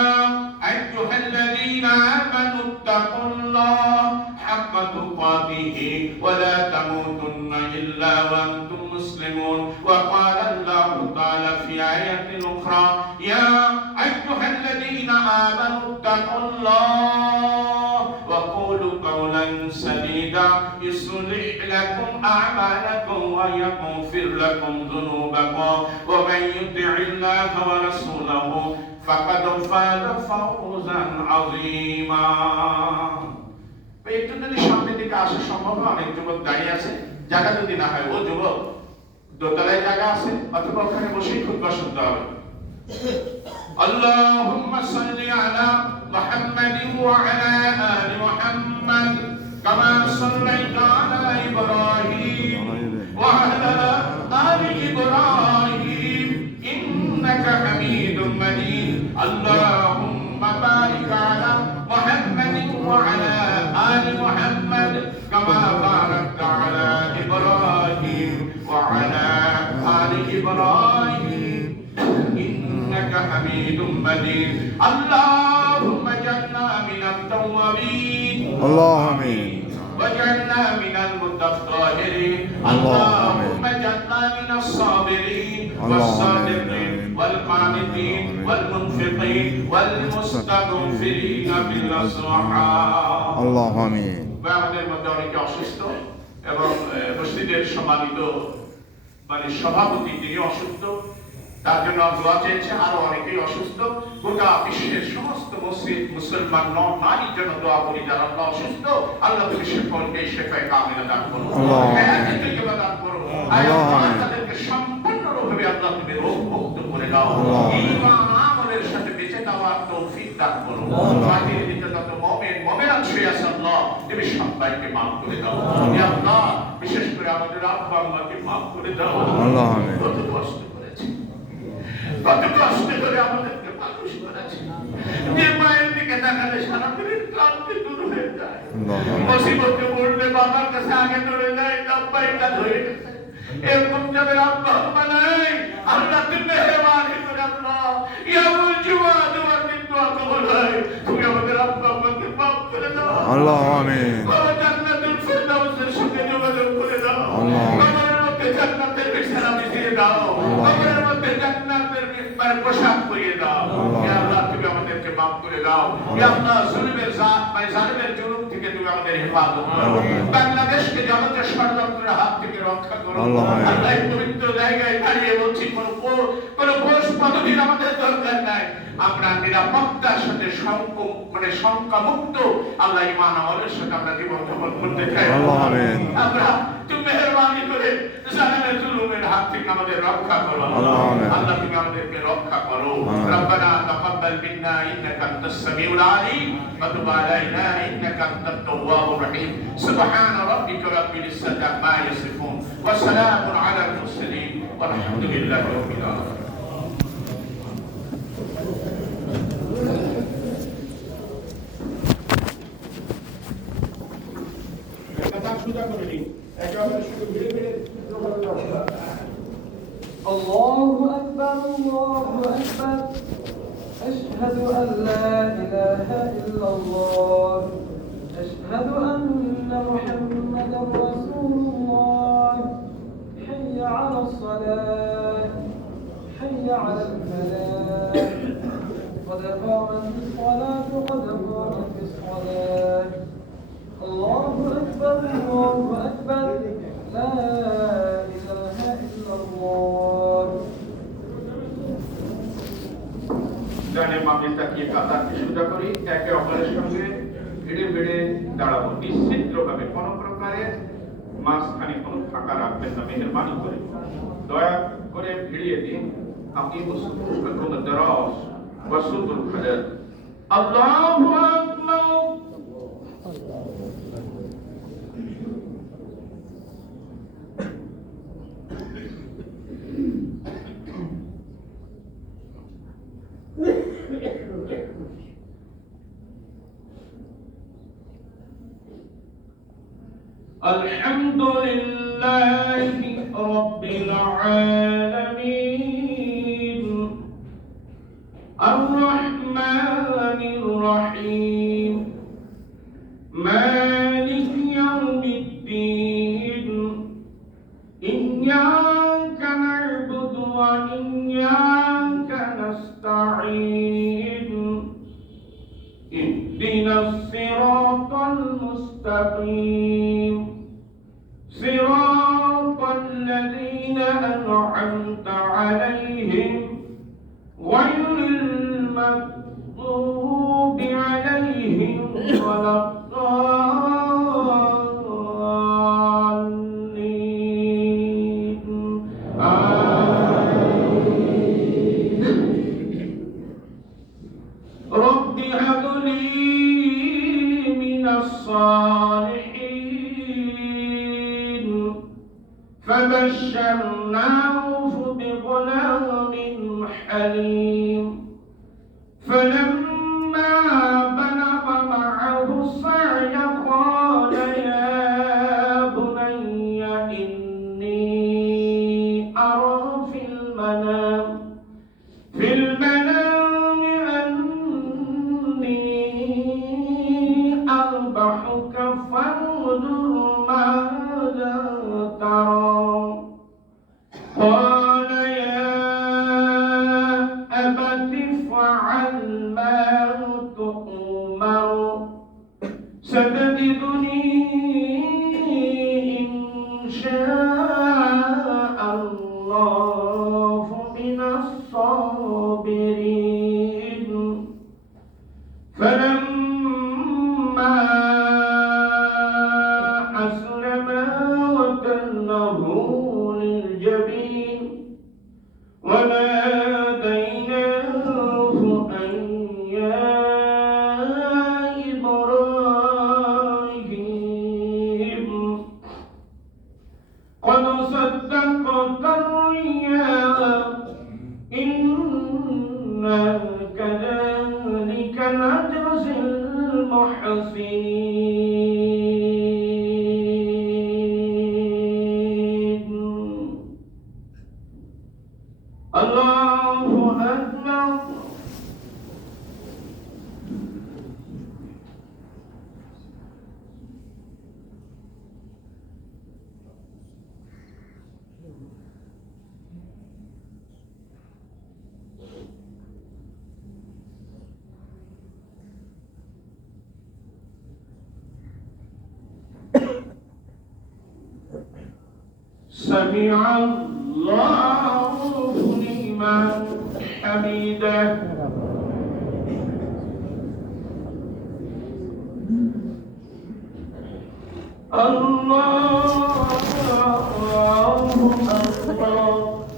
أيها الذين آمنوا اتقوا الله حق تقاته ولا تموتن إلا وأنتم مسلمون. وقال الله تعالى في آية أخرى: يا أيها الذين آمنوا اتقوا الله وقولوا قولا سديدا يصلح لكم أعمالكم ويغفر لكم ذنوبكم ومن يطع الله ورسوله فقد فاز فوزا عظيما একটু যদি সামনের দিকে আসা সম্ভব হয় অনেক যুবক দাঁড়িয়ে আছে জায়গা যদি না হয় ও যুবক দোতলায় জায়গা আছে অথবা ওখানে বসেই খুতবা শুনতে হবে اللهم صل على محمد وعلى آل محمد كما صليت على إبراهيم وعلى آل إبراهيم إنك حميد مجيد اللهم بارك على محمد وعلى آل محمد كما باركت على إبراهيم وعلى آل إبراهيم إنك حميد مجيد اللهم اجعلنا من التوابين اللهم واجعلنا من المتطهرين اللهم اللهم اجعلنا من الصابرين اللهم والصادقين والقانتين والمنفقين والمستغفرين بالأسحار اللهم آمين আমাদের মধ্যে অনেকে অসুস্থ এবং মসজিদের সম্মানিত মানে সভাপতি তিনি অসুস্থ তার জন্য দোয়া চেয়েছে আরো অনেকেই অসুস্থ গোটা বিশ্বের সমস্ত মুসলমান নারীর জন্য দোয়া করি যারা আল্লাহ অসুস্থ আল্লাহ তুমি সকলকে শেফায়ে কামিলা দান করো হায়াতে তৈয়বা দান করো আল্লাহ তাদেরকে সম্পূর্ণরূপে আল্লাহ তুমি রোগ মুক্ত করে দাও ঈমান আমলের সাথে বেঁচে থাকার তৌফিক দান করো মাটির ভিতরে যত মুমিনাত শুয়ে আছে আল্লাহ তুমি সবাইকে মাফ করে দাও ইয়া আল্লাহ বিশেষ করে আমাদের আব্বা আম্মাকে মাফ করে দাও আল্লাহ আমিন কত কষ্ট কত কষ্ট করে আমাদেরকে মানুষ করেছে যে মায়ের দিকে তাকালে সারা দিনের ক্লান্তি দূর হয়ে যায় মুসিবতে পড়লে বাবার কাছে আগে দৌড়ে যায় আব্বাইটা ধরে গেছে এরকম যাদের আব্বা আম্মা নাই আল্লাহ তুমি মেহেরবানি করে আল্লাহ ইয়ামুল জুমা দোয়া কিন্তু কবুল হয় তুমি আমাদের আব্বা আম্মাকে মাফ করে দাও আল্লাহ আমিন জান্নাতুল ফিরদাউসের সাথে যোগাযোগ করে দাও আল্লাহ কবরের মধ্যে জান্নাতের বিছানা বিছিয়ে দাও কবরের মধ্যে জান্নাতের পোশাক পরিয়ে দাও ইয়া আল্লাহ তুমি আমাদেরকে মাফ করে দাও ইয়া আল্লাহ জালিমের জুলুম থেকে তুমি আমাদের হেফাজত করো বাংলাদেশকে যাবতীয় ষড়যন্ত্রের হাত থেকে রক্ষা করো আল্লাহ এই পবিত্র জায়গায় দাঁড়িয়ে বলছি কোন ঘোষ পদবীর আমাদের দরকার নাই আমরা নিরাপত্তার সাথে শঙ্কা মুক্ত আল্লাহ ঈমান আমলের সাথে আমরা জীবন যাপন করতে চাই আল্লাহ আমিন আমরা তুমি মেহেরবানি করে জালিমের জুলুমের হাত থেকে আমাদের রক্ষা করো আল্লাহ আমিন আল্লাহ তুমি আমাদেরকে রক্ষা করো রব্বানা তাকাব্বাল মিন্না ইন্নাকা আনতাস সামিউল আলিম ওয়া তুব আলাইনা ইন্নাকা আনতাত তাওয়াবুর রহিম সুবহান রাব্বিকা রাব্বিল ইজ্জাতি আম্মা ইয়াসিফুন ওয়া সালামুন আলাল মুরসালিন ওয়ালহামদুলিল্লাহি রাব্বিল আলামিন الله أكبر الله أكبر أشهد أن لا إله إلا الله أشهد أن محمدا رسول الله حي على الصلاة حي على الفلاح قد قامت الصلاة قد قامت الصلاة الله أكبر الله أكبر لا إله إلا الله জানে মামলাটা কি কাতারকে সোজা করি একে অপরের সঙ্গে ভিড়ে ভিড়ে দাঁড়াবো নিশ্চিতভাবে কোনো প্রকারের মাঝখানে কোনো ফাঁকা রাখবেন না মেহেরবানি করে দয়া করে ভিড়িয়ে দিন আপনি মুসলমান দরাজ ওয়াসুতুল খালাল আল্লাহু আকবার الحمد لله رب العالمين الرحمن الرحيم مالك يوم الدين إياك نعبد وإياك نستعين اهدنا الصراط المستقيم أنعمت عليهم غير المغضوب عليهم ولا الضالين آمين. رب هب لي من الصالحين فبشرناه بغلام حليم فلما بلغ معه السعي قال يا بني إني أرى في المنام أني أذبحك فانظر ماذا ترى قال يا أبت افعل ما تؤمر ستجدني إن شاء الله من الصابرين فلما أسلما وتله للجبين وناديناه أن يا إبراهيم قد صدقت الرؤيا إنا كذلك نجزي المحسنين الله أكبر سمع الله لمن حمده الله أكبر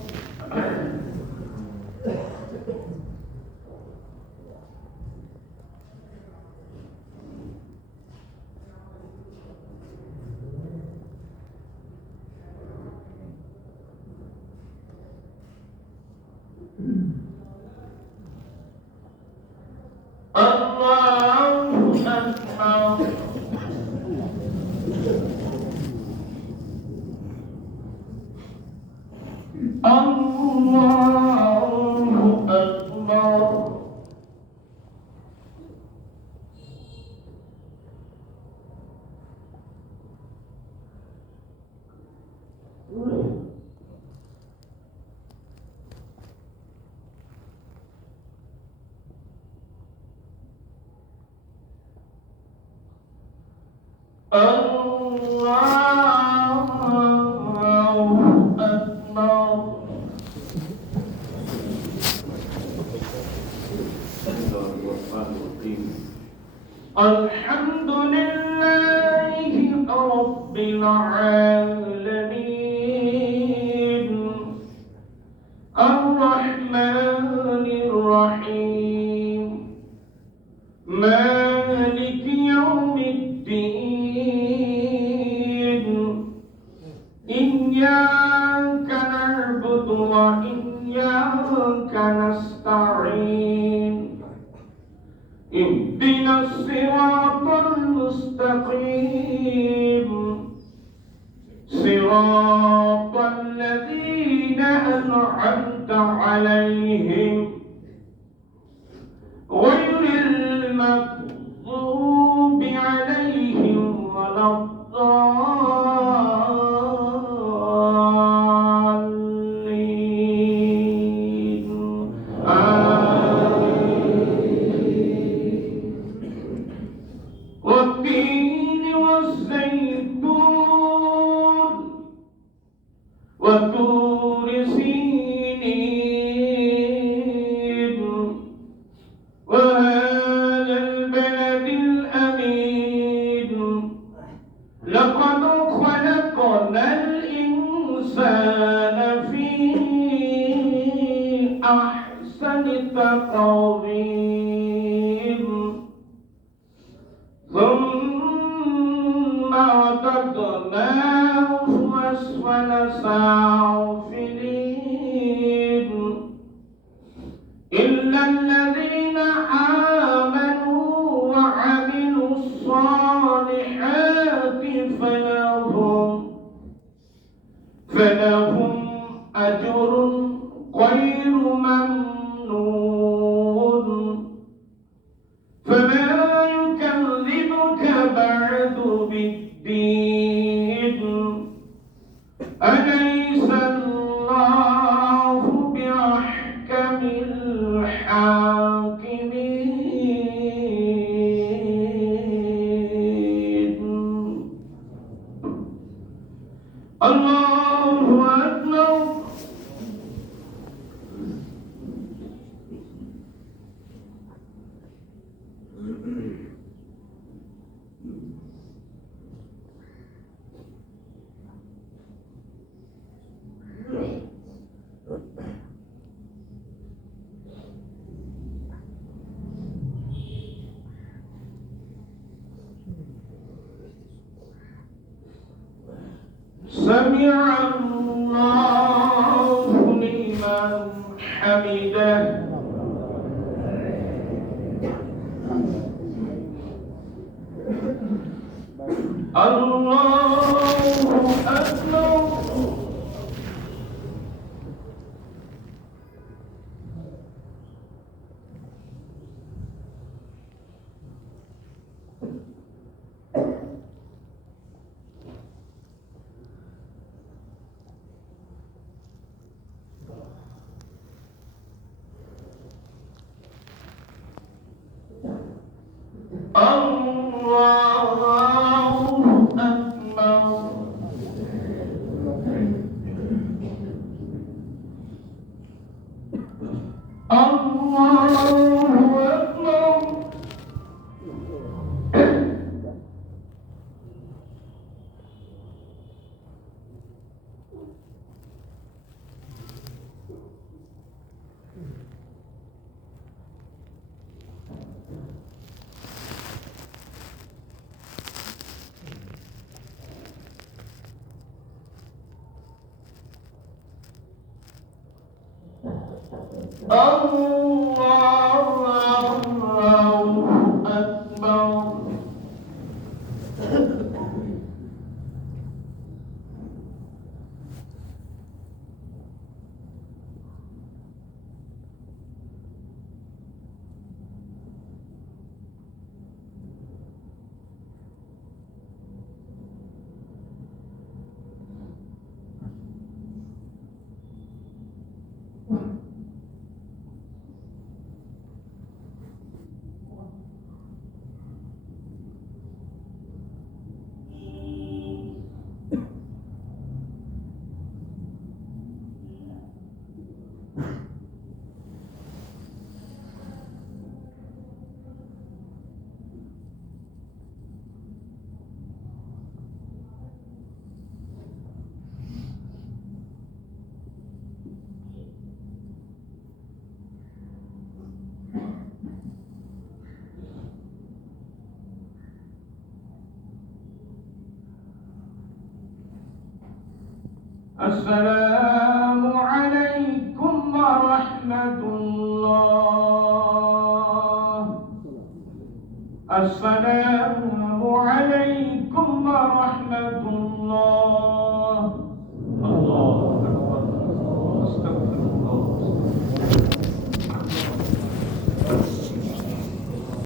الحمد لله رب العالمين الرحمن الرحيم مالك يوم الدين إياك نعبد وإياك نستعين اهدنا الصراط المستقيم صراط الذين أنعمت عليهم غير المغضوب عليهم ولا الضالين والتين والزيتون وطور أسفل سافلين إلا الذين آمنوا وعملوا الصالحات فلهم أجر غير ممنون فما يكذبك بعد بالدين أليس الله بأحكم الحاكمين الله أكبر سمع الله لمن حمده الله أكبر السلام عليكم ورحمة الله. السلام عليكم ورحمة الله.